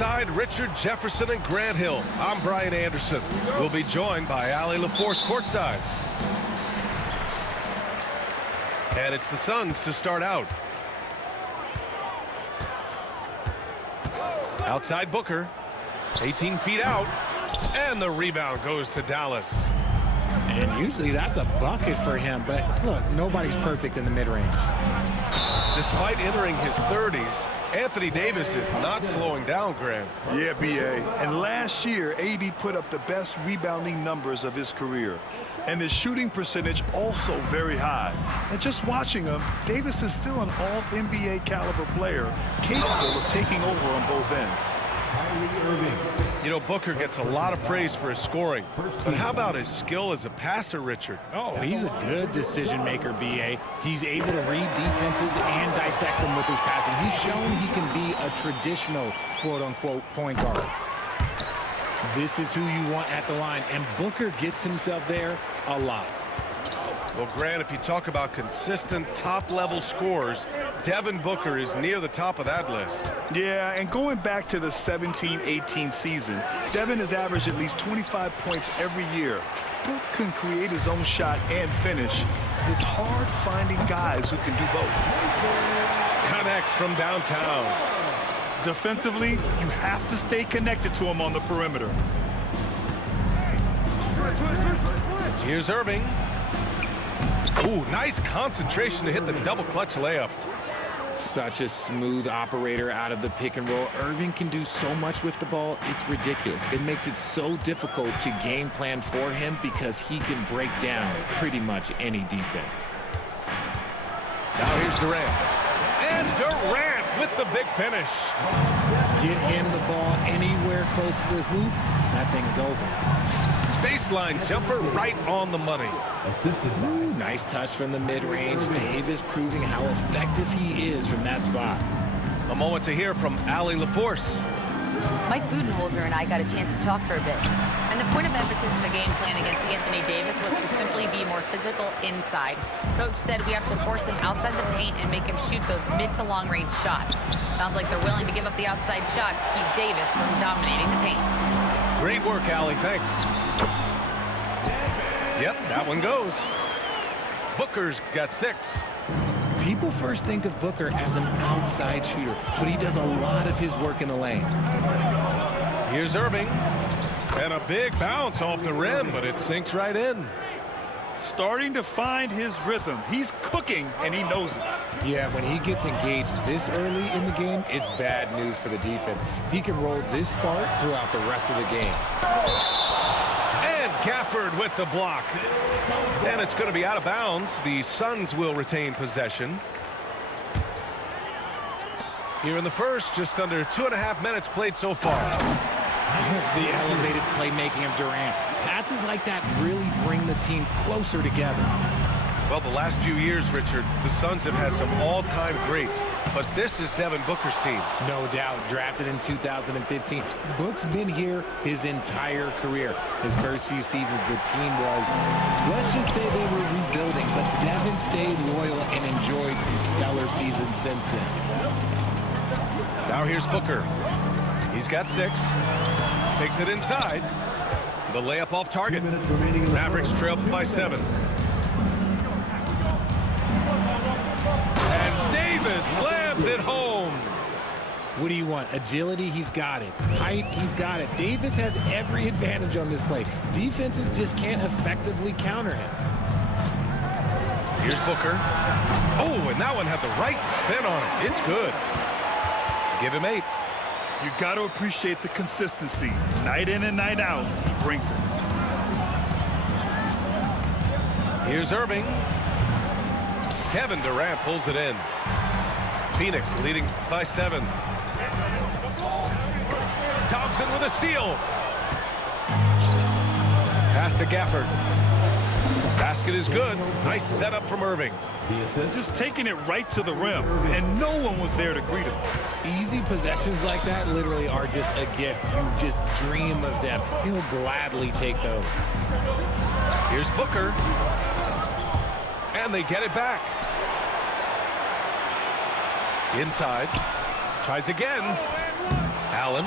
alongside Richard Jefferson and Grant Hill. I'm Brian Anderson. We'll be joined by Ali LaForce courtside. And it's the Suns to start out. Outside Booker, 18 feet out, and the rebound goes to Dallas. And usually that's a bucket for him, but look, nobody's perfect in the mid-range. Despite entering his 30s, Anthony Davis is not slowing down, Grant. Yeah, B.A. And last year, AD put up the best rebounding numbers of his career. And his shooting percentage also very high. And just watching him, Davis is still an all-NBA caliber player, capable of taking over on both ends. You know, Booker gets a lot of praise for his scoring, but how about his skill as a passer, Richard? Oh, he's a good decision maker, B.A. He's able to read defenses and dissect them with his passing. He's shown he can be a traditional, quote-unquote, point guard. This is who you want at the line, and Booker gets himself there a lot. Well, Grant, if you talk about consistent top-level scores, Devin Booker is near the top of that list. Yeah, and going back to the 17-18 season, Devin has averaged at least 25 points every year. Book can create his own shot and finish. It's hard finding guys who can do both. Connects from downtown. Defensively, you have to stay connected to him on the perimeter. Here's Irving. Ooh, nice concentration to hit the double clutch layup. Such a smooth operator out of the pick and roll. Irving can do so much with the ball, it's ridiculous. It makes it so difficult to game plan for him because he can break down pretty much any defense. Now here's Durant. And Durant with the big finish. Get him the ball anywhere close to the hoop, that thing is over. Baseline jumper right on the money. Ooh, nice touch from the mid-range. Davis proving how effective he is from that spot. A moment to hear from Ali LaForce. Mike Budenholzer and I got a chance to talk for a bit. And the point of emphasis in the game plan against Anthony Davis was to simply be more physical inside. Coach said we have to force him outside the paint and make him shoot those mid to long range shots. Sounds like they're willing to give up the outside shot to keep Davis from dominating the paint. Great work, Ali. Thanks. Yep, that one goes. Booker's got 6. People first think of Booker as an outside shooter, but he does a lot of his work in the lane. Here's Irving. And a big bounce off the rim, but it sinks right in. Starting to find his rhythm. He's cooking, and he knows it. Yeah, when he gets engaged this early in the game, it's bad news for the defense. He can roll this start throughout the rest of the game. And Gafford with the block. And it's going to be out of bounds. The Suns will retain possession. Here in the first, just under 2.5 minutes played so far. The elevated playmaking of Durant. Passes like that really bring the team closer together. Well, the last few years, Richard, the Suns have had some all-time greats, but this is Devin Booker's team. No doubt, drafted in 2015. Book's been here his entire career. His first few seasons, the team was, let's just say they were rebuilding, but Devin stayed loyal and enjoyed some stellar seasons since then. Now here's Booker. He's got 6. Takes it inside. The layup off target. Mavericks trail by 7. And Davis slams it home. What do you want? Agility? He's got it. Height? He's got it. Davis has every advantage on this play. Defenses just can't effectively counter him. Here's Booker. Oh, and that one had the right spin on it. It's good. Give him 8. You got to appreciate the consistency. Night in and night out, he brings it. Here's Irving. Kevin Durant pulls it in. Phoenix leading by 7. Thompson with a steal. Pass to Gafford. Basket is good. Nice setup from Irving. Just taking it right to the rim, and no one was there to greet him. Easy possessions like that literally are just a gift. You just dream of them. He'll gladly take those. Here's Booker. And they get it back. Inside. Tries again. Allen.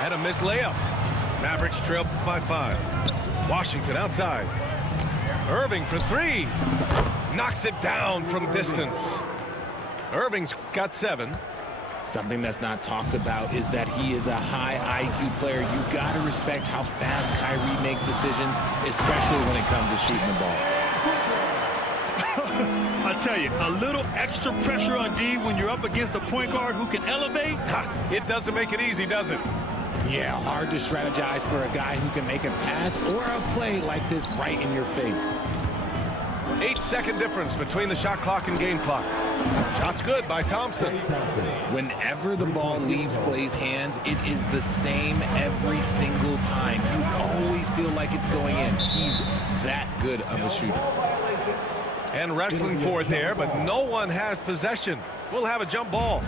And a missed layup. Mavericks trail by 5. Washington outside. Irving for 3. Knocks it down from distance. Irving's got 7. Something that's not talked about is that he is a high IQ player. You got to respect how fast Kyrie makes decisions, especially when it comes to shooting the ball. I tell you, a little extra pressure on D when you're up against a point guard who can elevate. It doesn't make it easy, does it? Yeah, hard to strategize for a guy who can make a pass or a play like this right in your face. 8-second difference between the shot clock and game clock. Shot's good by Thompson. Whenever the ball leaves Clay's hands, it is the same every single time. You always feel like it's going in. He's that good of a shooter. And wrestling for it there, but no one has possession. We'll have a jump ball.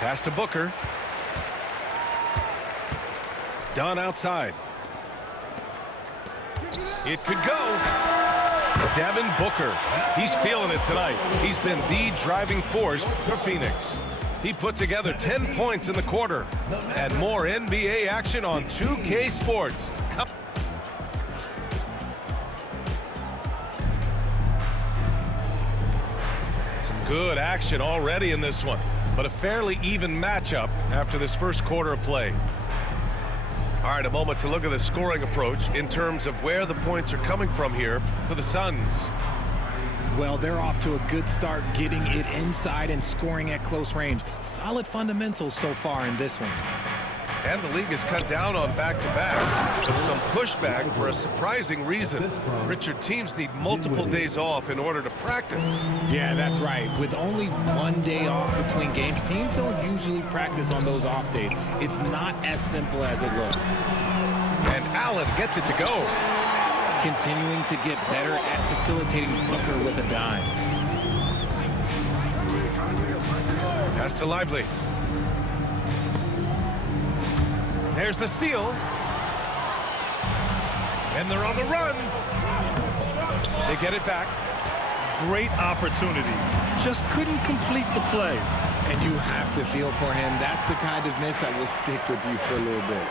Pass to Booker. Dunn outside. It could go. Devin Booker. He's feeling it tonight. He's been the driving force for Phoenix. He put together 10 points in the quarter. And more NBA action on 2K Sports. Some good action already in this one, but a fairly even matchup after this first quarter of play. All right, a moment to look at the scoring approach in terms of where the points are coming from here for the Suns. Well, they're off to a good start getting it inside and scoring at close range. Solid fundamentals so far in this one. And the league has cut down on back-to-backs with some pushback for a surprising reason. Richard, teams need multiple days off in order to practice. Yeah, that's right. With only 1 day off between games, teams don't usually practice on those off days. It's not as simple as it looks. And Allen gets it to go. Continuing to get better at facilitating Booker with a dime. Pass to Lively. There's the steal. And they're on the run. They get it back. Great opportunity. Just couldn't complete the play. And you have to feel for him. That's the kind of miss that will stick with you for a little bit.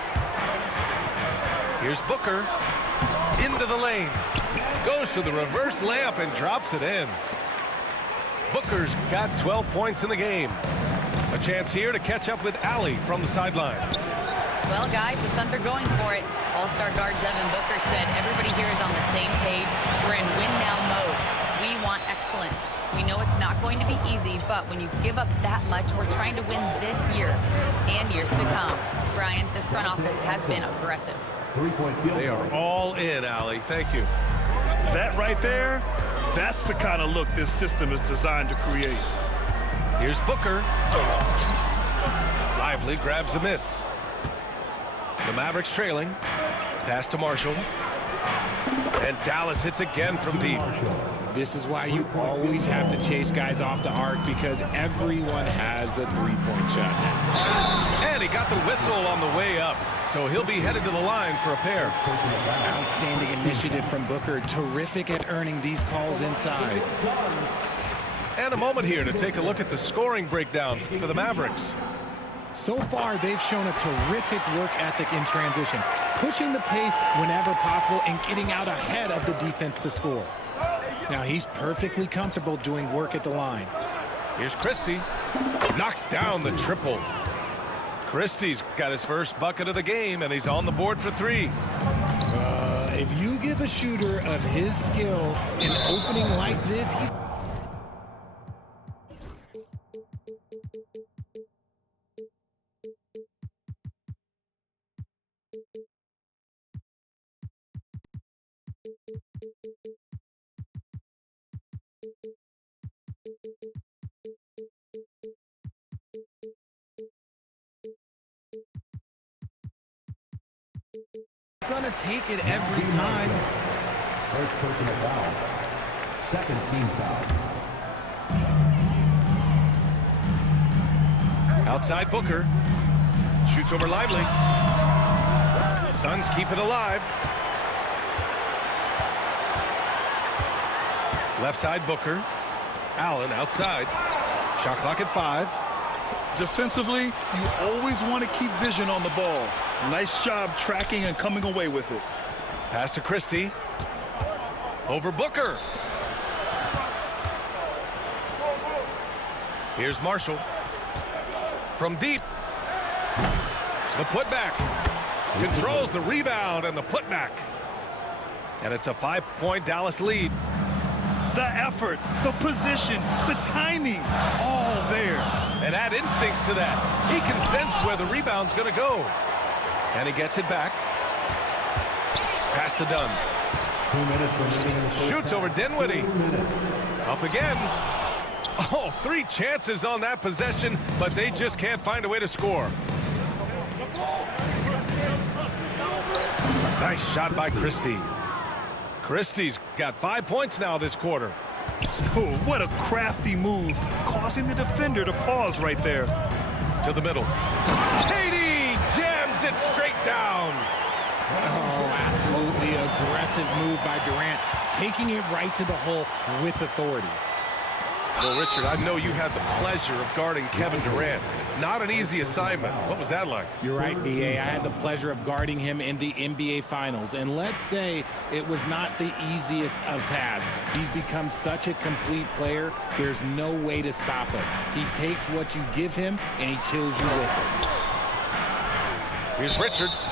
Here's Booker. Into the lane. Goes to the reverse layup and drops it in. Booker's got 12 points in the game. A chance here to catch up with Allie from the sideline. Well, guys, the Suns are going for it. All-star guard Devin Booker said everybody here is on the same page. We're in win-now mode. We want excellence. We know it's not going to be easy, but when you give up that much, we're trying to win this year and years to come. Brian, this front office has been aggressive. They are all in, Allie. Thank you. That right there, that's the kind of look this system is designed to create. Here's Booker. Lively grabs a miss. The Mavericks trailing. Pass to Marshall. And Dallas hits again from deep. This is why you always have to chase guys off the arc, because everyone has a three-point shot now. And he got the whistle on the way up, so he'll be headed to the line for a pair. Outstanding initiative from Booker. Terrific at earning these calls inside. And a moment here to take a look at the scoring breakdown for the Mavericks. So far, they've shown a terrific work ethic in transition, pushing the pace whenever possible and getting out ahead of the defense to score. Now, he's perfectly comfortable doing work at the line. Here's Christie. Knocks down the triple. Christie's got his first bucket of the game, and he's on the board for 3. If you give a shooter of his skill an opening like this, he's... gonna take it every time. First personal foul. Second team foul. Outside Booker. Shoots over Lively. Suns keep it alive. Left side Booker. Allen outside. Shot clock at 5. Defensively, you always want to keep vision on the ball. Nice job tracking and coming away with it. Pass to Christie. Over Booker. Here's Marshall. From deep. The putback. Controls the rebound and the putback. And it's a 5-point Dallas lead. The effort, the position, the timing, all there. And add instincts to that. He can sense where the rebound's going to go. And he gets it back. Pass to Dunn. 2 minutes remaining in the first Shoots half. over Dinwiddie. 2 minutes. Up again. Oh, 3 chances on that possession, but they just can't find a way to score. Nice shot by Christie. Christie's got 5 points now this quarter. Oh, what a crafty move, causing the defender to pause right there. To the middle. KD jams it straight down. Oh, absolutely aggressive move by Durant, taking it right to the hole with authority. Well, Richard, I know you had the pleasure of guarding Kevin Durant. Not an easy assignment. What was that like? You're right, B.A. I had the pleasure of guarding him in the NBA Finals, and let's say it was not the easiest of tasks. He's become such a complete player, there's no way to stop him. He takes what you give him, and he kills you with it. Here's Richards.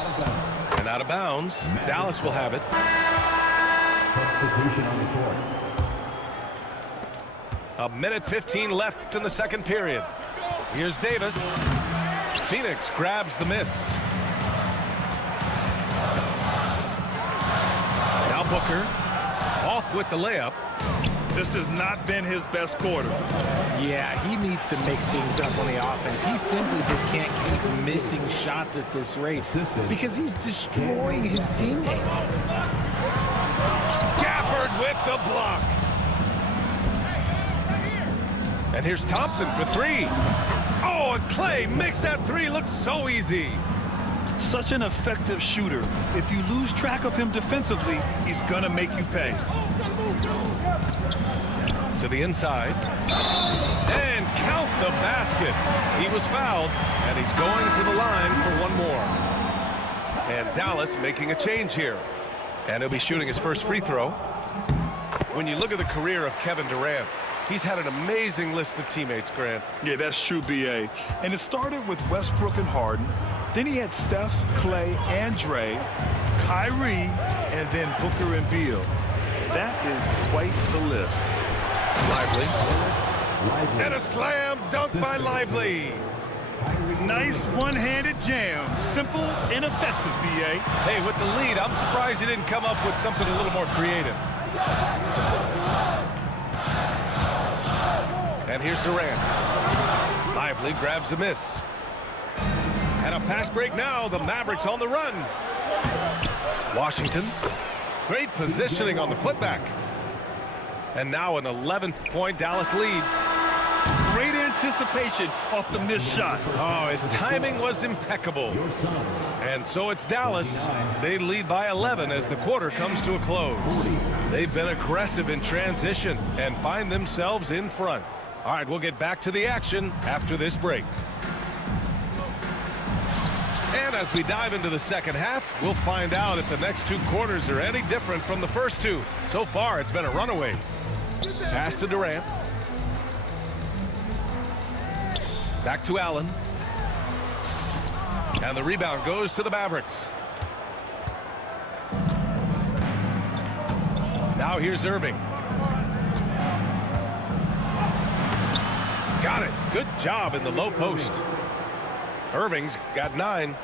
And out of bounds. Dallas will have it. Substitution on the court. A minute 15 left in the second period. Here's Davis. Phoenix grabs the miss. Now Booker. Off with the layup. This has not been his best quarter. Yeah, he needs to mix things up on the offense. He simply just can't keep missing shots at this rate because he's destroying his teammates. Gafford with the block. And here's Thompson for 3. Oh, and Clay makes that 3 look so easy. Such an effective shooter. If you lose track of him defensively, he's gonna make you pay. To the inside. And count the basket. He was fouled, and he's going to the line for one more. And Dallas making a change here. And he'll be shooting his first free throw. When you look at the career of Kevin Durant, he's had an amazing list of teammates, Grant. Yeah, that's true, B.A. And it started with Westbrook and Harden. Then he had Steph, Clay, and Dre, Kyrie, and then Booker and Beal. That is quite the list. Lively. And a slam dunk by Lively. Nice one-handed jam. Simple and effective, B.A. Hey, with the lead, I'm surprised he didn't come up with something a little more creative. And here's Durant. Lively grabs a miss. And a fast break now. The Mavericks on the run. Washington. Great positioning on the putback. And now an 11-point Dallas lead. Great anticipation off the missed shot. Oh, his timing was impeccable. And so it's Dallas. They lead by 11 as the quarter comes to a close. They've been aggressive in transition and find themselves in front. All right, we'll get back to the action after this break. And as we dive into the second half, we'll find out if the next 2 quarters are any different from the first 2. So far, it's been a runaway. Pass to Durant. Back to Allen. And the rebound goes to the Mavericks. Now here's Irving. Got it. Good job in the low post. Irving's got 9.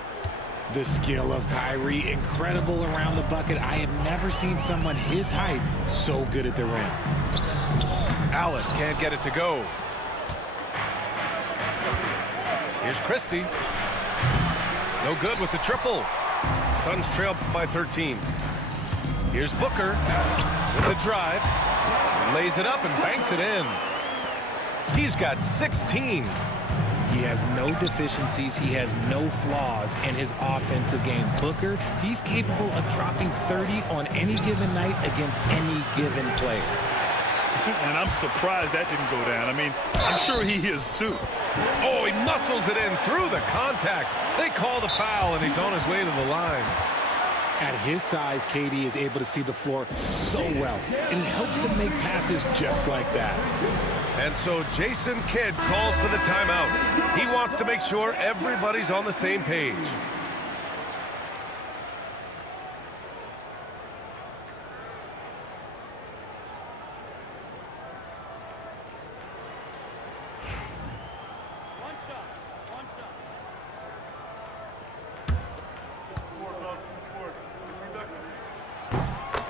The skill of Kyrie, incredible around the bucket. I have never seen someone his height so good at the rim. Allen can't get it to go. Here's Christie. No good with the triple. Suns trail by 13. Here's Booker with the drive. Lays it up and banks it in. He's got 16. He has no deficiencies. He has no flaws in his offensive game. Booker, he's capable of dropping 30 on any given night against any given player. And I'm surprised that didn't go down. I mean, I'm sure he is too. Oh, he muscles it in through the contact. They call the foul, and he's on his way to the line. At his size, KD is able to see the floor so well, and it helps him make passes just like that. And so Jason Kidd calls for the timeout. He wants to make sure everybody's on the same page.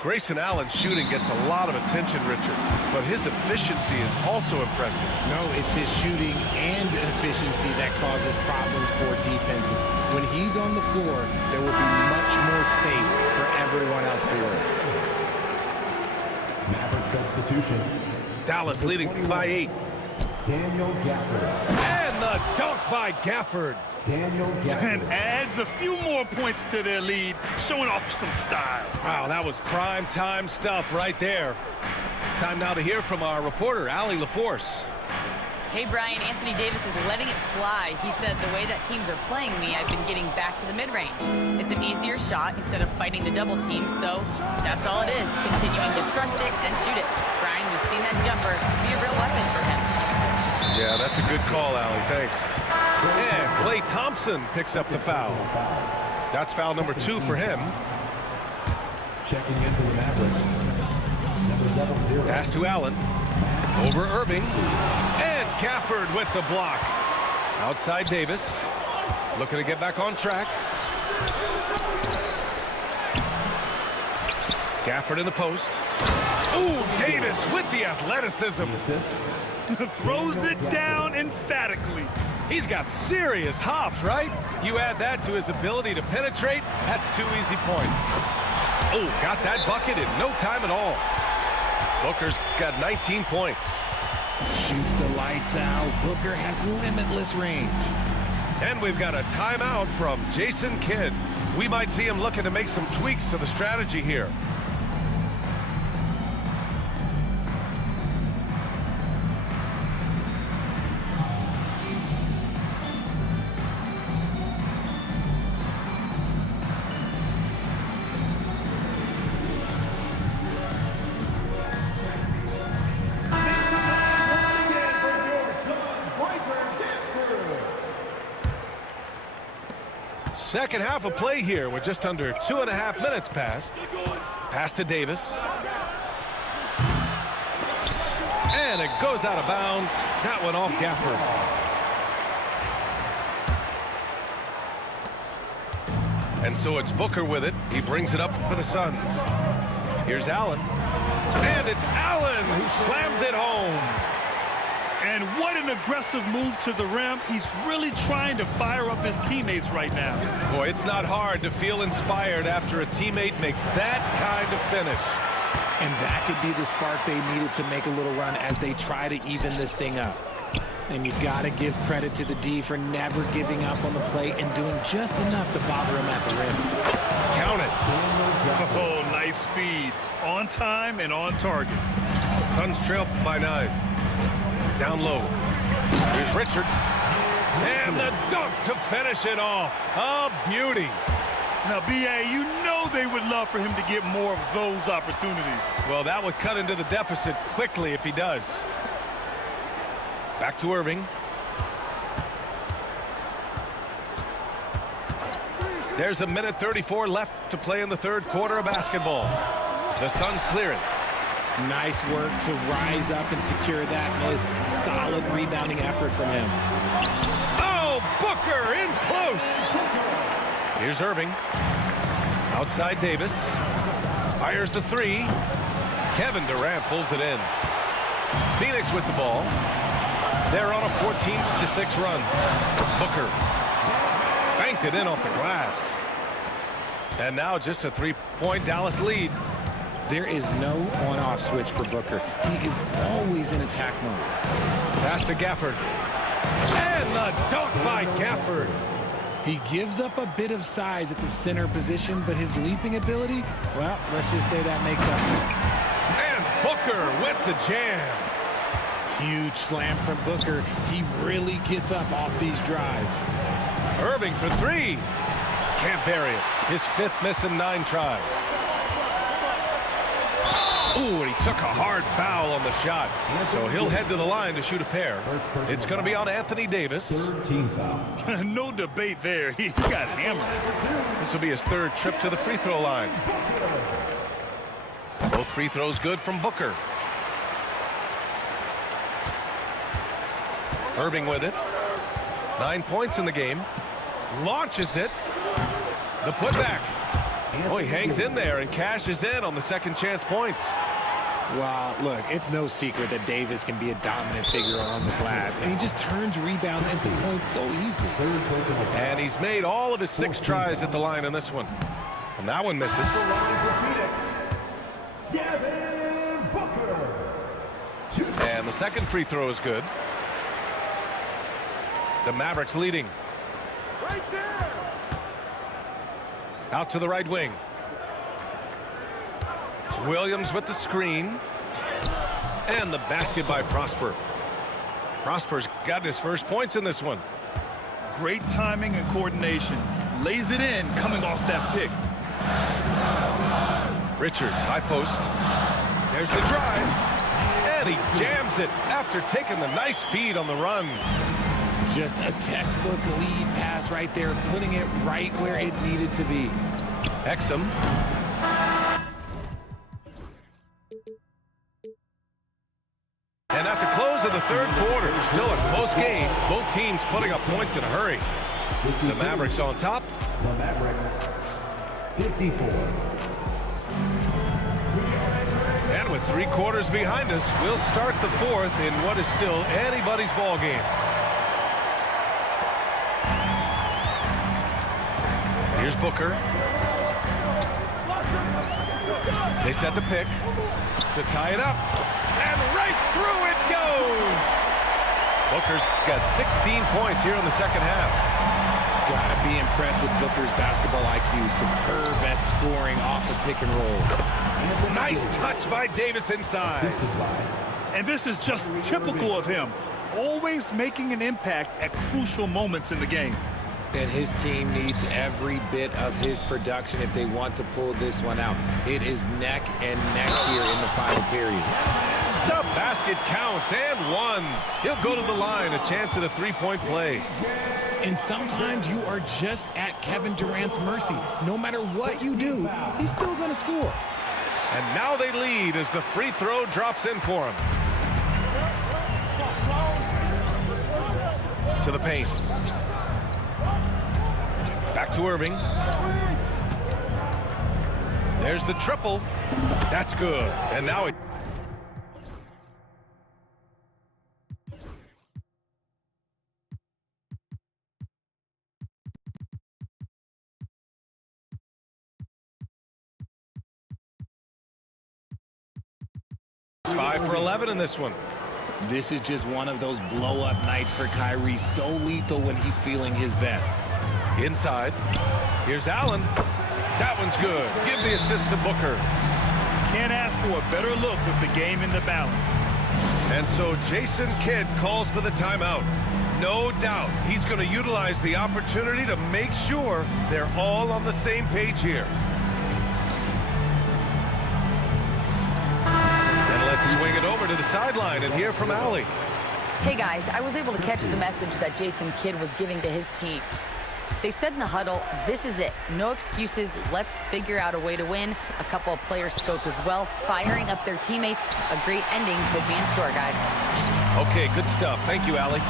Grayson Allen's shooting gets a lot of attention, Richard, but his efficiency is also impressive. No, it's his shooting and efficiency that causes problems for defenses. When he's on the floor, there will be much more space for everyone else to work. Maverick substitution. Dallas leading by 8. Daniel Gafford. And the dunk by Gafford. Daniel Gafford. And adds a few more points to their lead, showing off some style. Wow, that was prime time stuff right there. Time now to hear from our reporter, Allie LaForce. Hey, Brian, Anthony Davis is letting it fly. He said, the way that teams are playing me, I've been getting back to the mid-range. It's an easier shot instead of fighting the double team, so that's all it is, continuing to trust it and shoot it. Brian, we've seen that jumper be a real weapon for him. Yeah, that's a good call, Allie. Thanks. And Klay Thompson picks up the foul. That's foul number 2 for him. Checking in for the Mavericks. Number 70. Pass to Allen. Over Irving. And Gafford with the block. Outside Davis. Looking to get back on track. Gafford in the post. Ooh, Davis with the athleticism. Throws it down emphatically. He's got serious hops, right? You add that to his ability to penetrate, that's 2 easy points. Oh, got that bucket in no time at all. Booker's got 19 points. Shoots the lights out. Booker has limitless range. And we've got a timeout from Jason Kidd. We might see him looking to make some tweaks to the strategy here. Second half of play here with just under 2.5 minutes passed. Pass to Davis. And it goes out of bounds. That one off Gafford. And so it's Booker with it. He brings it up for the Suns. Here's Allen. And it's Allen who slams it home. And what an aggressive move to the rim. He's really trying to fire up his teammates right now. Boy, it's not hard to feel inspired after a teammate makes that kind of finish. And that could be the spark they needed to make a little run as they try to even this thing up. And you got to give credit to the D for never giving up on the play and doing just enough to bother him at the rim. Count it. Oh, nice feed. On time and on target. The Suns trail by 9. Down low. Here's Richards. And the dunk to finish it off. A beauty. Now, B.A., you know they would love for him to get more of those opportunities. Well, that would cut into the deficit quickly if he does. Back to Irving. There's 1:34 left to play in the third quarter of basketball. The Suns clear it. Nice work to rise up and secure that miss. Solid rebounding effort from him. Oh, Booker in close. Here's Irving. Outside Davis. Fires the 3. Kevin Durant pulls it in. Phoenix with the ball. They're on a 14-6 run. Booker banked it in off the glass. And now just a 3-point Dallas lead. There is no on-off switch for Booker. He is always in attack mode. Pass to Gafford. And the dunk by Gafford. He gives up a bit of size at the center position, but his leaping ability, well, let's just say that makes up for it. And Booker with the jam. Huge slam from Booker. He really gets up off these drives. Irving for three. Can't bury it. His fifth miss in 9 tries. Ooh, and he took a hard foul on the shot. So he'll head to the line to shoot a pair. It's going to be on Anthony Davis. Third team foul. No debate there. He got hammered. This will be his 3rd trip to the free throw line. Both free throws good from Booker. Irving with it. 9 points in the game. Launches it. The putback. Oh, he hangs in there and cashes in on the second chance points. Well, look, it's no secret that Davis can be a dominant figure on the glass, and he just turns rebounds into points so easily. And he's made all of his 6 tries at the line in this one. And that one misses. And the second free throw is good. The Mavericks leading. Right there. Out to the right wing. Williams with the screen. And the basket by Prosper. Prosper's gotten his first points in this one. Great timing and coordination. Lays it in coming off that pick. Richards, high post. There's the drive. And he jams it after taking the nice feed on the run. Just a textbook lead pass right there, putting it right where it needed to be. Exum. And at the close of the 3rd quarter, still a close game. Both teams putting up points in a hurry. The Mavericks on top. The Mavericks, 54. And with 3 quarters behind us, we'll start the 4th in what is still anybody's ball game. Here's Booker. They set the pick to tie it up. And right through it goes. Booker's got 16 points here in the second half. Gotta be impressed with Booker's basketball IQ. Superb at scoring off of pick and roll. Nice touch by Davis inside. And this is just typical of him. Always making an impact at crucial moments in the game. And his team needs every bit of his production if they want to pull this one out. It is neck and neck here in the final period. The basket counts and 1. He'll go to the line, a chance at a 3-point play. And sometimes you are just at Kevin Durant's mercy. No matter what you do, he's still going to score. And now they lead as the free throw drops in for him. To the paint. Back to Irving. There's the triple. That's good. And now it... It's 5 for 11 in this one. This is just one of those blow-up nights for Kyrie. So lethal when he's feeling his best. Inside. Here's Allen. That one's good. Give the assist to Booker. Can't ask for a better look with the game in the balance. And so Jason Kidd calls for the timeout. No doubt he's going to utilize the opportunity to make sure they're all on the same page here. And let's swing it over to the sideline and hear from Allie. Hey guys, I was able to catch the message that Jason Kidd was giving to his team. They said in the huddle, this is it. No excuses. Let's figure out a way to win. A couple of players spoke as well, firing up their teammates. A great ending could be in store, guys. Okay, good stuff. Thank you, Allie.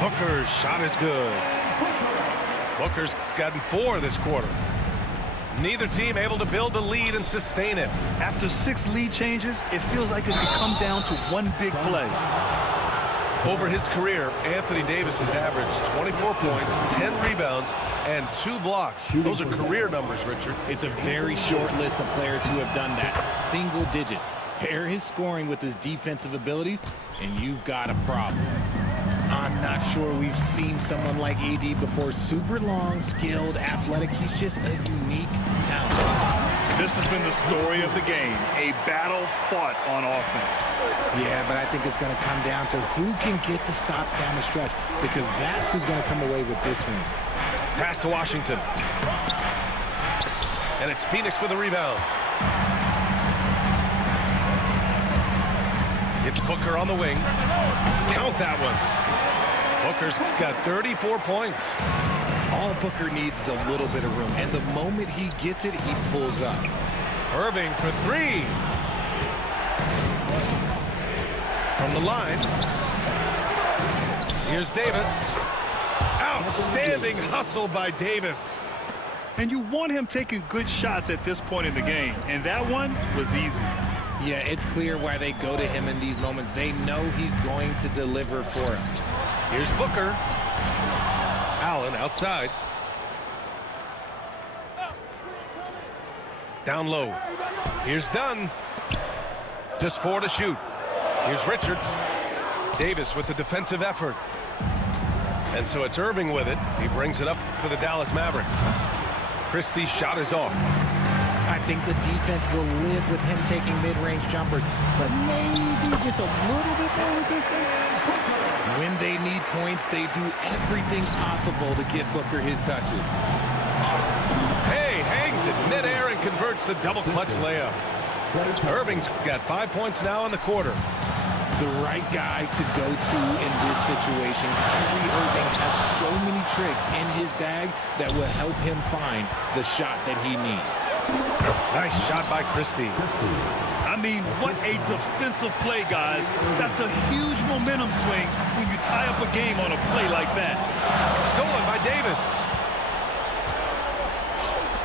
Booker's shot is good. Booker's gotten 4 this quarter. Neither team able to build a lead and sustain it. After 6 lead changes, it feels like it could come down to one big play. Over his career, Anthony Davis has averaged 24 points, 10 rebounds, and 2 blocks. Those are career numbers, Richard. It's a very short list of players who have done that. Single digit. Pair his scoring with his defensive abilities, and you've got a problem. I'm not sure we've seen someone like AD before. Super long, skilled, athletic. He's just a unique talent. This has been the story of the game, a battle fought on offense. Yeah, but I think it's going to come down to who can get the stops down the stretch, because that's who's going to come away with this win. Pass to Washington. And it's Phoenix with a rebound. It's Booker on the wing. Count that one. Booker's got 34 points. All Booker needs is a little bit of room, and the moment he gets it, he pulls up. Irving for three. From the line. Here's Davis. Outstanding hustle by Davis. And you want him taking good shots at this point in the game, and that one was easy. Yeah, it's clear why they go to him in these moments. They know he's going to deliver for him. Here's Booker. Allen outside. Down low. Here's Dunn. Just 4 to shoot. Here's Richards. Davis with the defensive effort. And so it's Irving with it. He brings it up for the Dallas Mavericks. Christie's shot is off. I think the defense will live with him taking mid-range jumpers, but maybe just a little bit more resistance. When they need points, they do everything possible to get Booker his touches. Hey, hangs it midair and converts the double clutch layup. Irving's got 5 points now in the quarter. The right guy to go to in this situation. Kyrie Irving has so many tricks in his bag that will help him find the shot that he needs. Nice shot by Christie. I mean, what a defensive play, guys. That's a huge momentum swing when you tie up a game on a play like that. Stolen by Davis.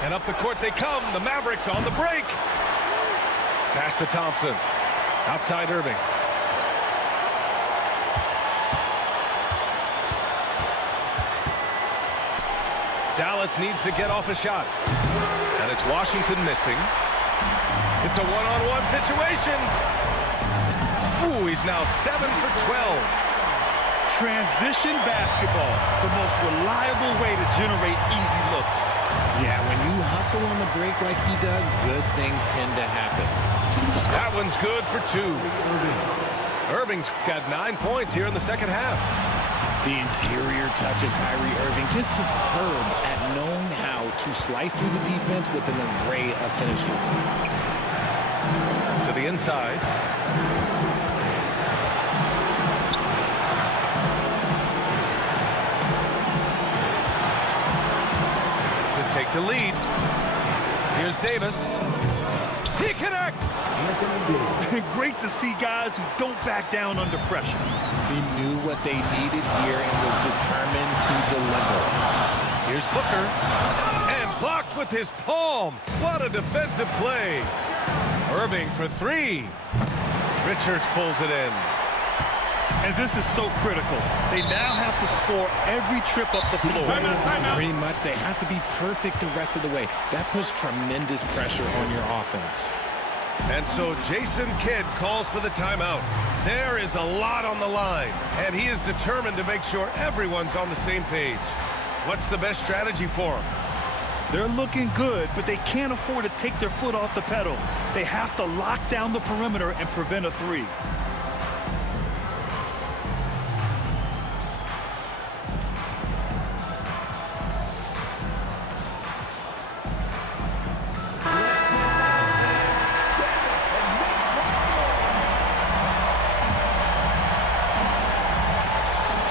And up the court they come. The Mavericks on the break. Pass to Thompson. Outside Irving. Dallas needs to get off a shot. And it's Washington missing. It's a one-on-one situation. Ooh, he's now 7 for 12. Transition basketball, the most reliable way to generate easy looks. Yeah, when you hustle on the break like he does, good things tend to happen. That one's good for 2. Irving's got 9 points here in the second half. The interior touch of Kyrie Irving, just superb at knowing how to slice through the defense with an array of finishes. To the inside. To take the lead. Here's Davis. He connects. Great to see guys who don't back down under pressure. He knew what they needed here and was determined to deliver. Here's Booker. And blocked with his palm. What a defensive play. Irving for 3. Richards pulls it in. And this is so critical. They now have to score every trip up the floor. Pretty much, they have to be perfect the rest of the way. That puts tremendous pressure on your offense. And so Jason Kidd calls for the timeout. There is a lot on the line, and he is determined to make sure everyone's on the same page. What's the best strategy for him? They're looking good, but they can't afford to take their foot off the pedal. They have to lock down the perimeter and prevent a 3.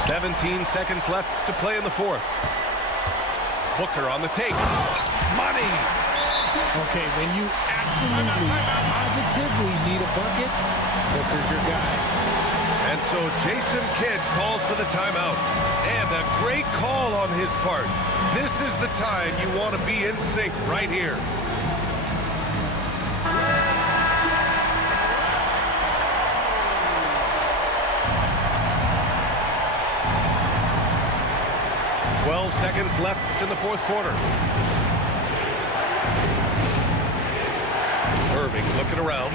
"17 seconds left to play in the fourth. Booker on the take. Money! Okay, when you absolutely, positively need a bucket, Booker's your guy. And so Jason Kidd calls for the timeout. And a great call on his part. This is the time you want to be in sync right here. Seconds left in the fourth quarter. Irving looking around.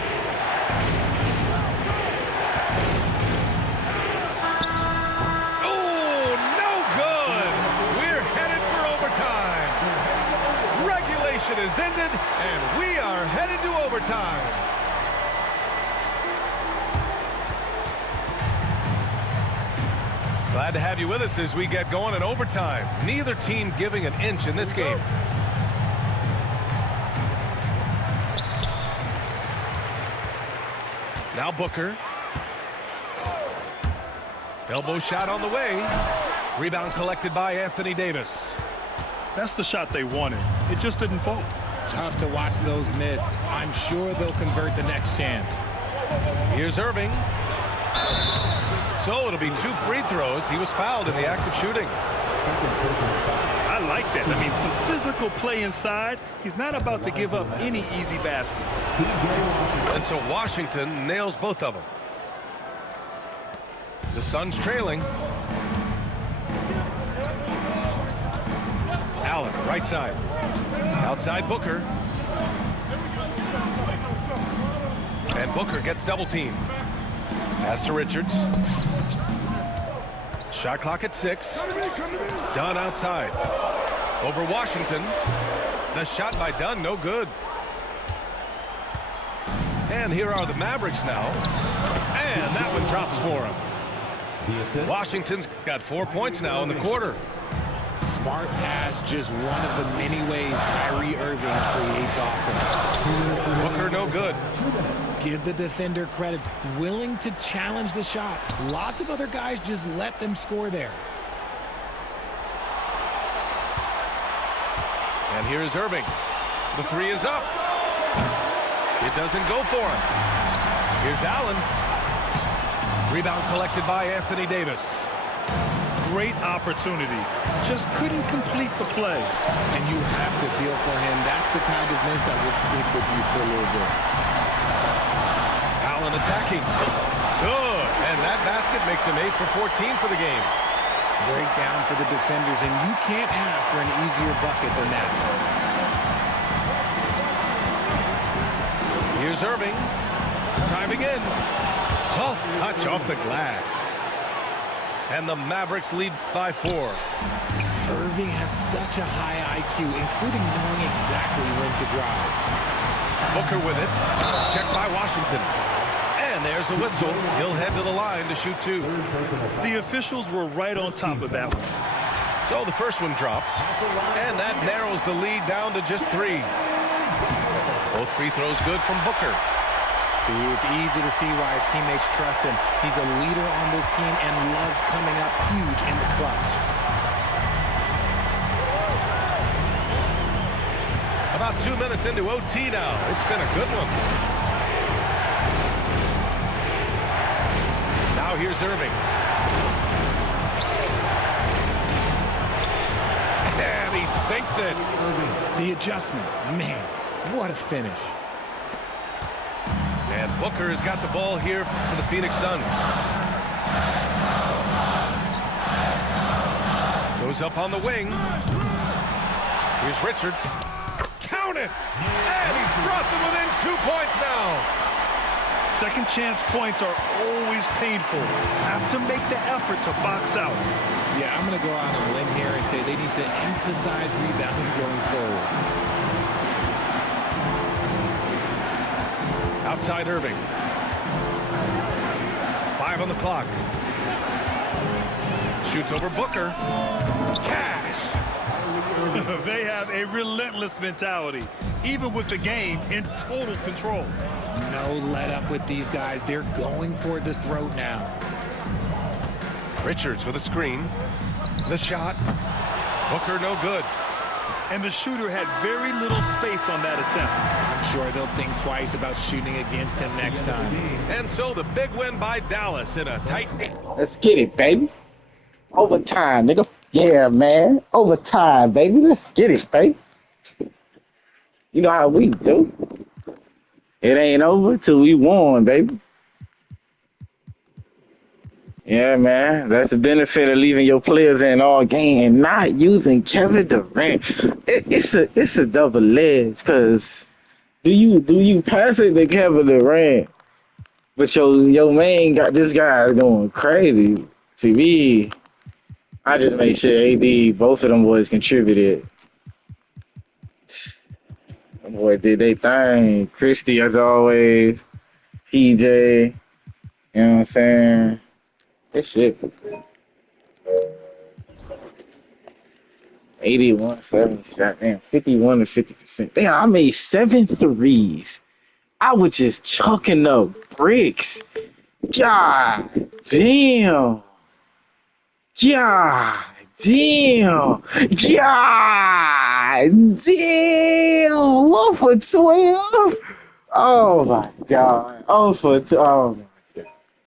Oh, no good. We're headed for overtime. Regulation is ended, and we are overtime. Glad to have you with us as we get going in overtime. Neither team giving an inch in this game. Now Booker. Elbow shot on the way. Rebound collected by Anthony Davis. That's the shot they wanted. It just didn't fall. Tough to watch those miss. I'm sure they'll convert the next chance. Here's Irving. So it'll be 2 free throws. He was fouled in the act of shooting. I like that. I mean, some physical play inside. He's not about to give up any easy baskets. And so Washington nails both of them. The Suns trailing. Allen, right side. Outside Booker. And Booker gets double teamed. Pass to Richards. Shot clock at 6. Dunn outside. Over Washington. The shot by Dunn, no good. And here are the Mavericks now. And that one drops for him. Washington's got 4 points now in the quarter. Smart pass, just one of the many ways Kyrie Irving creates offense. Booker no good. Give the defender credit, willing to challenge the shot. Lots of other guys just let them score there. And here's Irving. The 3 is up. It doesn't go for him. Here's Allen. Rebound collected by Anthony Davis. Great opportunity. Just couldn't complete the play. And you have to feel for him. That's the kind of miss that will stick with you for a little bit. Allen attacking. Good. And that basket makes him 8 for 14 for the game. Breakdown for the defenders, and you can't ask for an easier bucket than that. Here's Irving. Driving in. Soft touch off the glass. And the Mavericks lead by 4. Irving has such a high IQ, including knowing exactly when to drive. Booker with it. Checked by Washington. And there's a whistle. He'll head to the line to shoot 2. The officials were right on top of that one. So the first one drops. And that narrows the lead down to just 3. Both free throws good from Booker. See, it's easy to see why his teammates trust him. He's a leader on this team and loves coming up huge in the clutch. About 2 minutes into OT now. It's been a good one. Now here's Irving. And he sinks it. The adjustment. Man, what a finish. And Booker has got the ball here for the Phoenix Suns. Goes up on the wing. Here's Richards. Count it! And he's brought them within 2 points now. Second chance points are always painful. Have to make the effort to box out. Yeah, I'm going to go out on a limb here and say they need to emphasize rebounding going forward. Outside Irving. 5 on the clock. Shoots over Booker. Cash. They have a relentless mentality, even with the game in total control. No let up with these guys. They're going for the throat now. Richards with a screen. The shot. Booker no good. And the shooter had very little space on that attempt. I'm sure they'll think twice about shooting against him next time. And so the big win by Dallas in a tight... Let's get it, baby. Overtime, nigga. Yeah, man. Overtime, baby. Let's get it, baby. You know how we do. It ain't over till we won, baby. Yeah, man. That's the benefit of leaving your players in all game and not using Kevin Durant. It's a double edge, because do you pass it to Kevin Durant, but your man got this guy going crazy. To me, I just make sure AD, both of them boys contributed. Boy, did they thing. Christy, as always. PJ. You know what I'm saying? This shit. 81, 77, damn, 51 to 50%. Damn, I made 7 threes. I was just chucking up bricks. God damn. God damn. God damn. 1 for 12. Oh my God. Oh for 12. Oh my